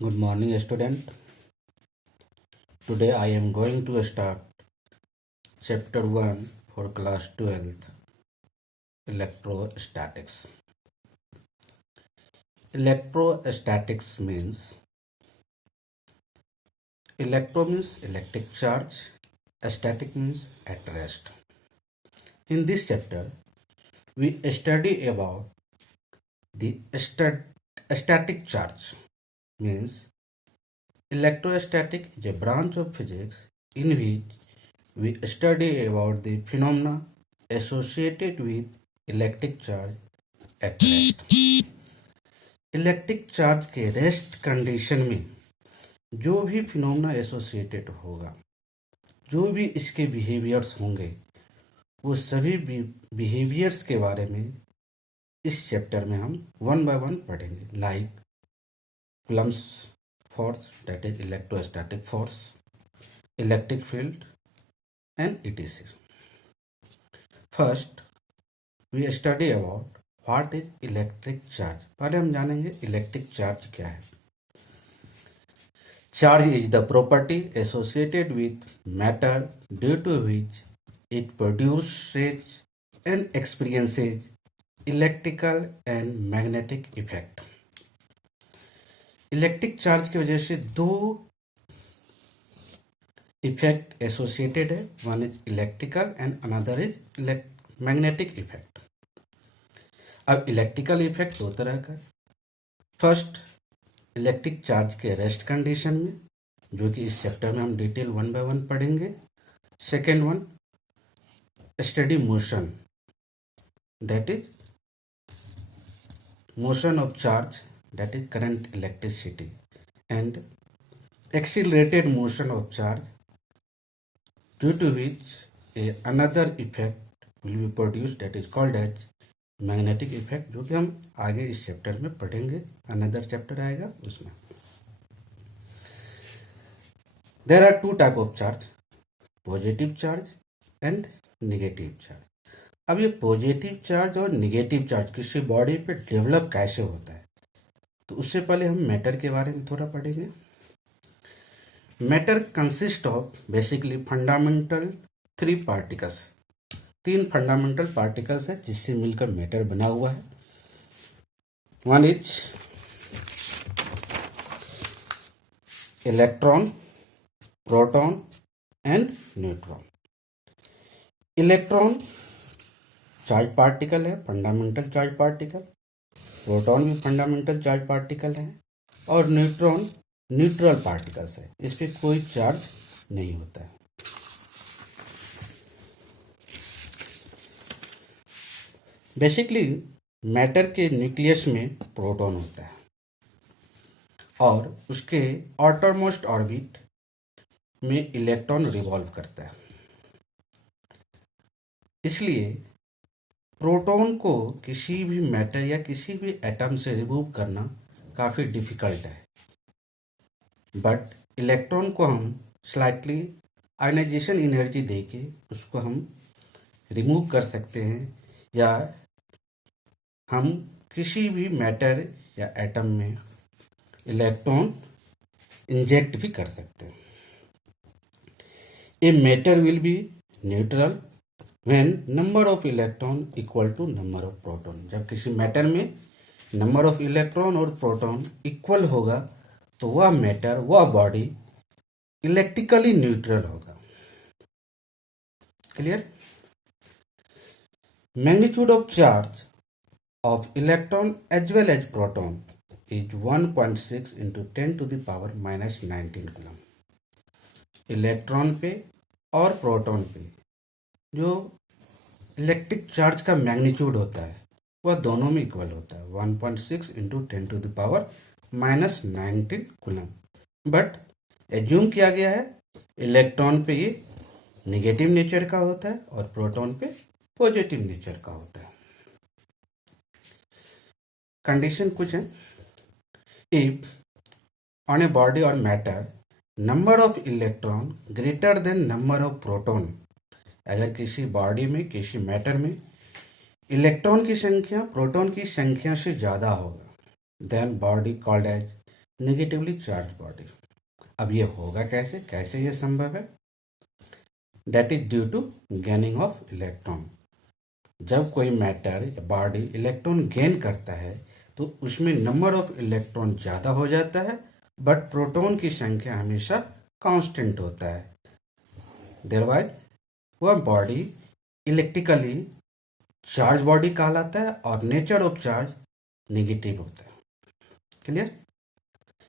Good morning, student. Today I am going to start chapter 1 for class 12th, electrostatics. Electrostatics means electro means electric charge, static means at rest. In this chapter, we study about the static charge means electrostatic is a branch of physics in which we study about the phenomena associated with electric charge at rest. Electric charge के rest condition में जो भी phenomena associated होगा, जो भी इसके behaviours होंगे, वो सभी बिहेवियर्स के बारे में इस चैप्टर में हम वन बाय वन पढ़ेंगे. Like Coulomb's force, that is electrostatic force, electric field and etc. First, we study about what is electric charge. पहले हम जानेंगे इलेक्ट्रिक चार्ज क्या है. Charge is the property associated with matter due to which it produces and experiences electrical and magnetic effect. Electric charge की वजह से दो effect associated है. One is electrical and another is magnetic effect. अब electrical effect दो तरह का. First, electric charge के रेस्ट कंडीशन में, जो कि इस चैप्टर में हम डिटेल वन बाय वन पढ़ेंगे. Second one, study motion, that is motion of charge, that is current electricity, and accelerated motion of charge due to which another effect will be produced, that is called as magnetic effect, जो कि हम आगे इस chapter में पढ़ेंगे. Another chapter आएगा उसमें. There are two type of charge, positive charge and negative charge. अब ये पॉजिटिव चार्ज और निगेटिव चार्ज किसी बॉडी पे डेवलप कैसे होता है, तो उससे पहले हम मैटर के बारे में थोड़ा पढ़ेंगे. Matter consist of basically fundamental three particles. तीन फंडामेंटल पार्टिकल्स है जिससे मिलकर मैटर बना हुआ है. One is electron, proton and neutron. Electron charge particle है, फंडामेंटल चार्ज पार्टिकल. प्रोटॉन भी फंडामेंटल चार्ज पार्टिकल है. और न्यूट्रॉन न्यूट्रल पार्टिकल्स है, इस पर कोई चार्ज नहीं होता है. बेसिकली मैटर के न्यूक्लियस में प्रोटॉन होता है और उसके आउटरमोस्ट ऑर्बिट में इलेक्ट्रॉन रिवॉल्व करता है. इसलिए प्रोटॉन को किसी भी मैटर या किसी भी एटम से रिमूव करना काफ़ी डिफिकल्ट है. बट इलेक्ट्रॉन को हम स्लाइटली आयनाइजेशन एनर्जी देके उसको हम रिमूव कर सकते हैं, या हम किसी भी मैटर या एटम में इलेक्ट्रॉन इंजेक्ट भी कर सकते हैं. A matter will be neutral when number of electron equal to number of proton. जब किसी मैटर में नंबर ऑफ इलेक्ट्रॉन और प्रोटॉन इक्वल होगा तो वह मैटर, वह बॉडी इलेक्ट्रिकली न्यूट्रल होगा. Clear. Magnitude of charge of electron as well as proton is 1.6 into 10⁻⁻19 coulomb. Electron पे और प्रोटॉन पे जो इलेक्ट्रिक चार्ज का मैग्नीट्यूड होता है वह दोनों में इक्वल होता है, 1.6 इंटू 10⁻⁻19 कूलम. बट एज्यूम किया गया है इलेक्ट्रॉन पे ये नेगेटिव नेचर का होता है और प्रोटॉन पे पॉजिटिव नेचर का होता है. कंडीशन कुछ है. इफ ऑन ए बॉडी और matter number of electron greater than number of proton, अगर किसी बॉडी में, किसी मैटर में इलेक्ट्रॉन की संख्या प्रोटॉन की संख्या से ज़्यादा होगा, then body called as negatively charge body. अब ये होगा कैसे, कैसे ये संभव है? That is due to gaining of electron. जब कोई मैटर या बॉडी इलेक्ट्रॉन गेन करता है तो उसमें नंबर ऑफ इलेक्ट्रॉन ज़्यादा हो जाता है, बट प्रोटॉन की संख्या हमेशा कांस्टेंट होता है। देयरबाय वह बॉडी इलेक्ट्रिकली चार्ज बॉडी कहलाता है और नेचर ऑफ चार्ज नेगेटिव होता है। Clear?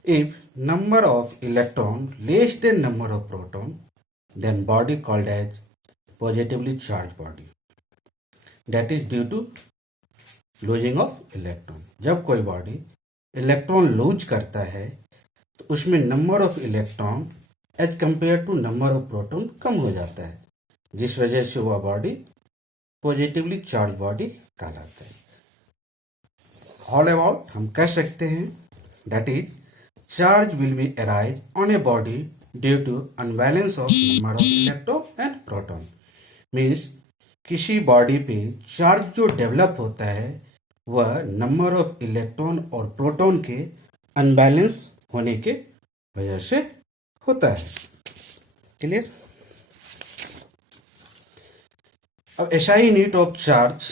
If number of electron less than number of proton, then body called as positively charge body. That is due to losing of electron. जब कोई body electron lose करता है तो उसमें number of electron as compare to number of proton कम हो जाता है, जिस वजह से वह बॉडी पॉजिटिवली चार्ज बॉडी कहलाता है। ऑल अबाउट हम कह सकते हैं that is charge will be arise on a body due to unbalance of number of electron and proton. Means किसी बॉडी पे चार्ज जो डेवलप होता है वह नंबर ऑफ इलेक्ट्रॉन और प्रोटॉन के अनबैलेंस होने के वजह से होता है। क्लियर? अब SI unit of charge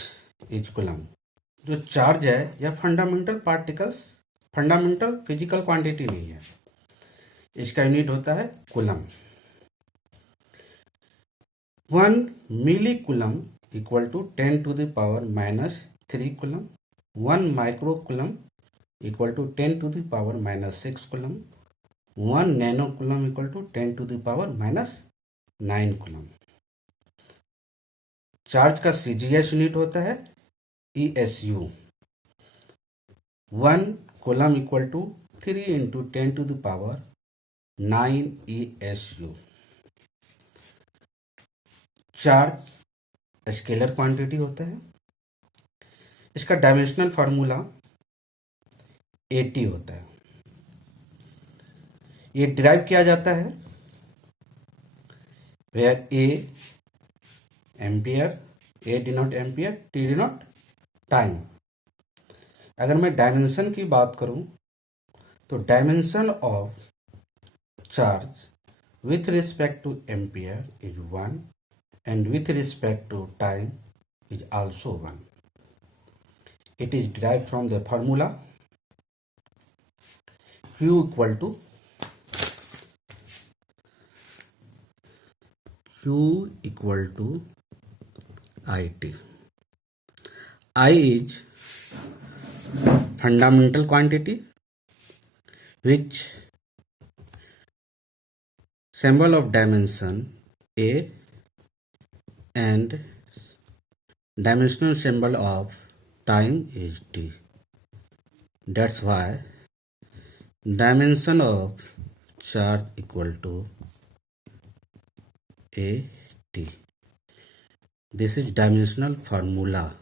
is coulomb. जो चार्ज है यह fundamental particles, fundamental physical quantity नहीं है, इसका यूनिट होता है coulomb. 1 milli coulomb equal to 10 to the power -3 coulomb. 1 micro coulomb equal to 10 to the power -6 coulomb. 1 nano coulomb equal to 10 to the power -9 coulomb. Charge का CGS unit होता है ESU। 1 coulomb equal to 3 into 10 to the power 9 ESU। Charge scalar quantity होता है, इसका dimensional formula 80 होता है। ये derive किया जाता है where A ampere, A denote ampere, T denote time. अगर मैं डायमेंशन की बात करूं तो dimension of charge with respect to ampere is 1 and with respect to time is also 1. It is derived from the formula Q equal to IT. I is fundamental quantity which symbol of dimension A and dimensional symbol of time is T. That's why dimension of charge equal to AT. This is dimensional formula.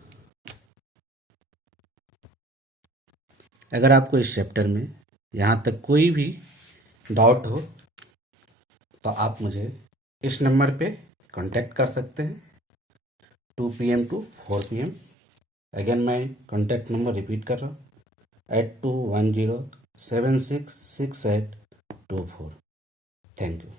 अगर आपको इस chapter में यहाँ तक कोई भी doubt हो तो आप मुझे इस नंबर पे कांटेक्ट कर सकते हैं 2 PM to 4 PM। अगेन मैं कांटेक्ट नंबर रिपीट कर रहा हूँ 8210766824। Thank you.